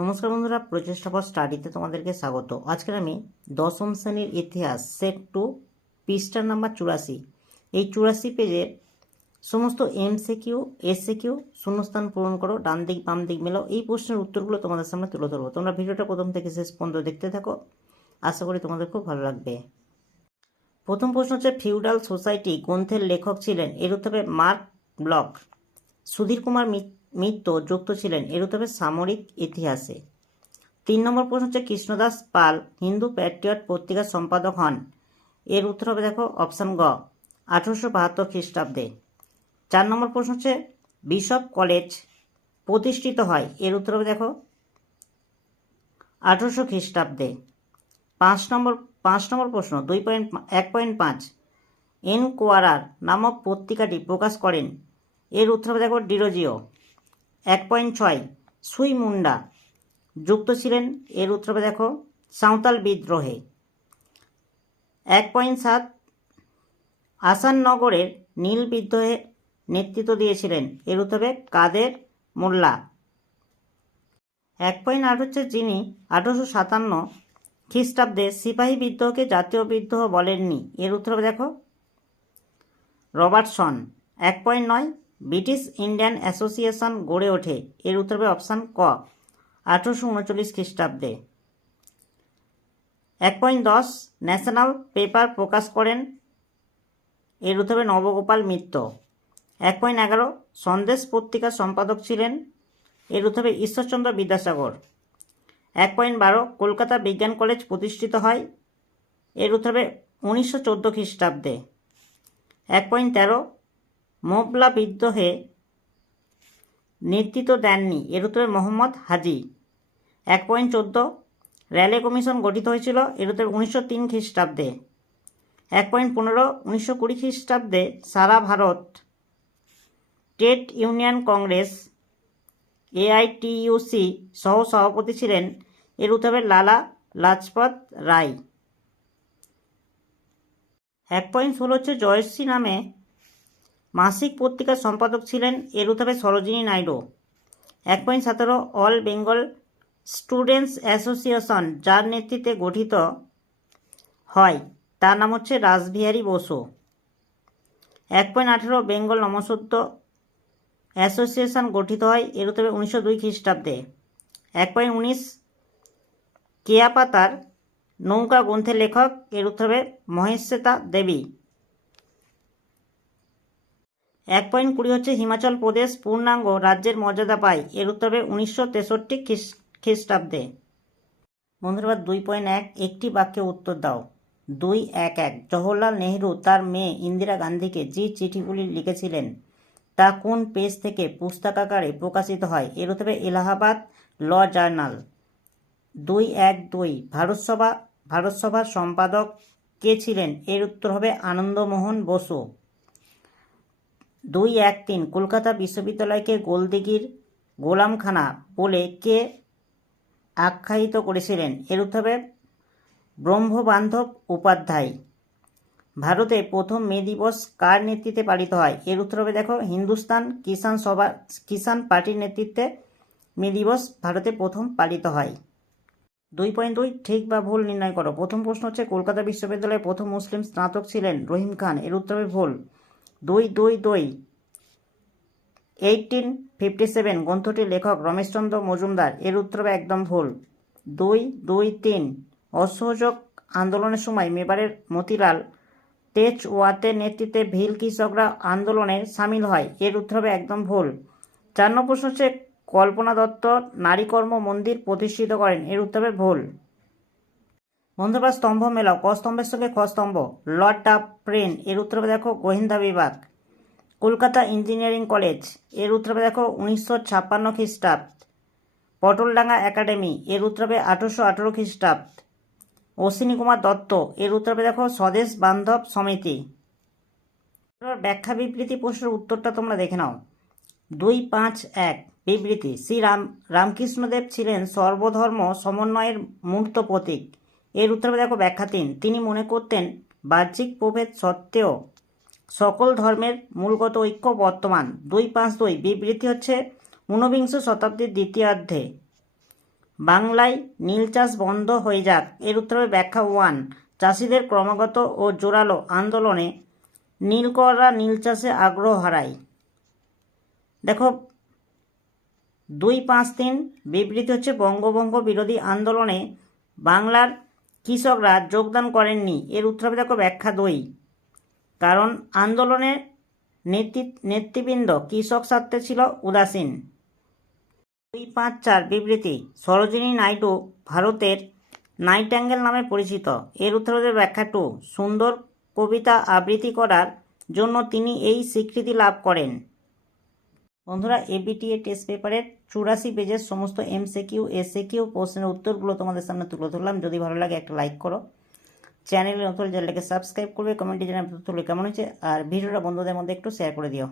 নমস্কার বন্ধুরা, প্রচেষ্টা ফর স্টাডিতে তোমাদেরকে স্বাগত। আজকের আমি দশম শ্রেণীর ইতিহাস সেট 2 পৃষ্ঠা নাম্বার 84, এই 84 পেজের সমস্ত এমসিকিউ এসসিকিউ শূন্যস্থান পূরণ করো, ডান দিক বাম দিক মেলাও, এই প্রশ্নের উত্তরগুলো তোমাদের সামনে তুলে ধরবো। তোমরা ভিডিওটা প্রথম থেকে শেষ পর্যন্ত দেখতে থাকো, আশা করি তোমাদের খুব ভালো লাগবে। প্রথম প্রশ্ন হচ্ছে, ফিউডাল সোসাইটি গ্রন্থের লেখক ছিলেন? এর উত্তরে মার্ক ব্লক। সুধীর কুমার মিত্র যুক্ত ছিলেন? এর উত্তরে সামরিক ইতিহাসে। 3 নম্বর প্রশ্ন হচ্ছে, কৃষ্ণদাস পাল হিন্দু প্যাট্রিয়ট পত্রিকার সম্পাদক হন? এর উত্তর হবে দেখো অপশান গ, 1872 খ্রিস্টাব্দে। 4 নম্বর প্রশ্ন হচ্ছে, বিশপ কলেজ প্রতিষ্ঠিত হয়? এর উত্তর হবে দেখো 1800 খ্রিস্টাব্দে। 5 নম্বর প্রশ্ন 1.5, এনকোয়ারার নামক পত্রিকাটি প্রকাশ করেন? এর উত্তর হবে দেখো ডিরোজিও। 1.6, সুই মুন্ডা যুক্ত ছিলেন? এর উত্তর হবে দেখো সাঁওতাল বিদ্রোহে। 1.7, আসাননগরের নীল বিদ্রোহে নেতৃত্ব দিয়েছিলেন? এর উত্তর হবে কাদের মোল্লা। 1.8 হচ্ছে, যিনি 1857 খ্রিস্টাব্দে সিপাহী বিদ্রোহকে জাতীয় বিদ্রোহ বলেননি? এর উত্তর হবে দেখো রবার্টসন। 1.9, ব্রিটিশ ইন্ডিয়ান অ্যাসোসিয়েশন গড়ে ওঠে? এর উত্তর হবে অপশান ক, 1839 খ্রিস্টাব্দে। 1.10, ন্যাশনাল পেপার প্রকাশ করেন? এর উত্তর হবে নবগোপাল মিত্র। 1.11, সন্দেশ পত্রিকার সম্পাদক ছিলেন? এর উত্তর হবে ঈশ্বরচন্দ্র বিদ্যাসাগর। 1.12, কলকাতা বিজ্ঞান কলেজ প্রতিষ্ঠিত হয়? এর উত্তর হবে 1914 খ্রিস্টাব্দে। 1.13, মোবলা বিদ্রোহে নেতৃত্ব দেননি? এর উত্তরে মোহাম্মদ হাজি। 1.14, র্যালে কমিশন গঠিত হয়েছিল? এর উত্তরে 1903 খ্রিস্টাব্দে। 1.15, 1920 খ্রিস্টাব্দে সারা Bharat trade union congress AITUC সহ সভাপতি ছিলেন? এর উত্তরে লালা লাজপত রায়। 1.16 হচ্ছে, জয়শ্রী নামে মাসিক পত্রিকার সম্পাদক ছিলেন? এর উত্তরে Sarojini Naidu. 1.17, all Bengal students association যার নেতৃত্বে গঠিত হয় তার নাম হচ্ছে রাসবিহারী বসু। 1.18, বেঙ্গল নমস্য অ্যাসোসিয়েশন গঠিত হয়? এর উত্তরে 1902 খ্রিস্টাব্দে। 1.19, কেয়াপাতার নৌকা গ্রন্থের লেখক? এর উত্তর হবে মহেশ্বেতা দেবী। 1.20 হচ্ছে, হিমাচল প্রদেশ পূর্ণাঙ্গ রাজ্যের মর্যাদা পায়? এর উত্তর হবে 1963 খ্রিস্টাব্দে। বন্ধুরা 2.1, একটি বাক্যে উত্তর দাও। 2.11, জওহরলাল নেহরু তার মেয়ে ইন্দিরা গান্ধীকে যে চিঠিগুলি লিখেছিলেন তা কোন পেজ থেকে পুস্তকাকারে প্রকাশিত হয়? এর উত্তর হবে এলাহাবাদ ল জার্নাল। 2.12, ভারতসভার সম্পাদক কে ছিলেন? এর উত্তর হবে আনন্দমোহন বসু। 2.13, কলকাতা বিশ্ববিদ্যালয়কে গোলদিঘির গোলামখানা বলে কে আখ্যায়িত করেছিলেন? এর উত্তর হবে ব্রহ্মবান্ধব উপাধ্যায়। ভারতে প্রথম মে দিবস কার নেতৃত্বে পালিত হয়? এর উত্তর হবে দেখো হিন্দুস্তান কিষাণ পার্টির নেতৃত্বে মে দিবস ভারতে প্রথম পালিত হয়। 2.2, ঠিক বা ভুল নির্ণয় করো। প্রথম প্রশ্ন হচ্ছে, কলকাতা বিশ্ববিদ্যালয়ের প্রথম মুসলিম স্নাতক ছিলেন রহিম খান? এর উত্তর হবে ভুল। 2.2, 1857 গ্রন্থটির লেখক রমেশচন্দ্র মজুমদার? এর উত্তর হবে একদম ভুল। 2.3, অসহযোগ আন্দোলনের সময় মেবারের মতিলাল তেজওয়াতের নেতৃত্বে ভিল কৃষকরা আন্দোলনে সামিল হয়? এর উত্তর হবে একদম ভুল। 4 নম্বর প্রশ্ন হচ্ছে, কল্পনা দত্ত নারীকর্ম মন্দির প্রতিষ্ঠিত করেন? এর উত্তর হবে ভুল। বন্ধুরা স্তম্ভ মেলাও, ক স্তম্ভের সঙ্গে খ স্তম্ভ। লর্ড ডাফরেন? এর উত্তর হবে দেখো গোয়েন্দা বিভাগ। Kolkata engineering college? এর উত্তর হবে দেখো 1956 খ্রিস্টাব্দ। পটলডাঙ্গা একাডেমি? এর উত্তর হবে 1818 খ্রিস্টাব্দ। অশ্বিনী কুমার দত্ত? এর উত্তর হবে দেখো স্বদেশ বান্ধব সমিতি। ব্যাখ্যা বিবৃতি প্রশ্নের উত্তরটা তোমরা দেখে নাও। 2.5.1, বিবৃতি, শ্রী রামকৃষ্ণদেব ছিলেন সর্বধর্ম সমন্বয়ের মূর্ত প্রতীক? এর উত্তর হবে দেখো ব্যাখ্যা 3, তিনি মনে করতেন বাহ্যিক প্রভেদ সত্ত্বেও সকল ধর্মের মূলগত ঐক্য বর্তমান। 2.5.2, বিবৃতি হচ্ছে ঊনবিংশ শতাব্দীর দ্বিতীয়ার্ধে বাংলায় নীল চাষ বন্ধ হয়ে যাক, এর উত্তরে ব্যাখ্যা 1। চাষিদের ক্রমাগত ও জোরালো আন্দোলনে নীলকররা নীল চাষে আগ্রহ হারায়। দেখো 2-5-3 বিবৃতি হচ্ছে বঙ্গভঙ্গ বিরোধী আন্দোলনে বাংলার কৃষকরা যোগদান করেননি, এর উত্তর হবে দেখো ব্যাখ্যা 2। কারণ আন্দোলনের নেতৃবৃন্দ কৃষক স্বার্থে ছিল উদাসীন। 2-5-4 বিবৃতি সরোজিনী নাইডু ভারতের নাইটাঙ্গেল নামে পরিচিত, এর উত্তর হবে ব্যাখ্যা 2। সুন্দর কবিতা আবৃত্তি করার জন্য তিনি এই স্বীকৃতি লাভ করেন। বন্ধুরা, এবিটিএ টেস্ট পেপারের 84 পেজের সমস্ত এমসিকিউ এসিকিউ প্রশ্নের উত্তরগুলো তোমাদের সামনে তুলে ধরলাম। যদি ভালো লাগে একটা লাইক করো, চ্যানেলে নতুন চ্যানেলটাকে সাবস্ক্রাইব করবে, কমেন্টে জানাবে তথ্যগুলো কেমন হয়েছে, আর ভিডিওটা বন্ধুদের মধ্যে একটু শেয়ার করে দিও।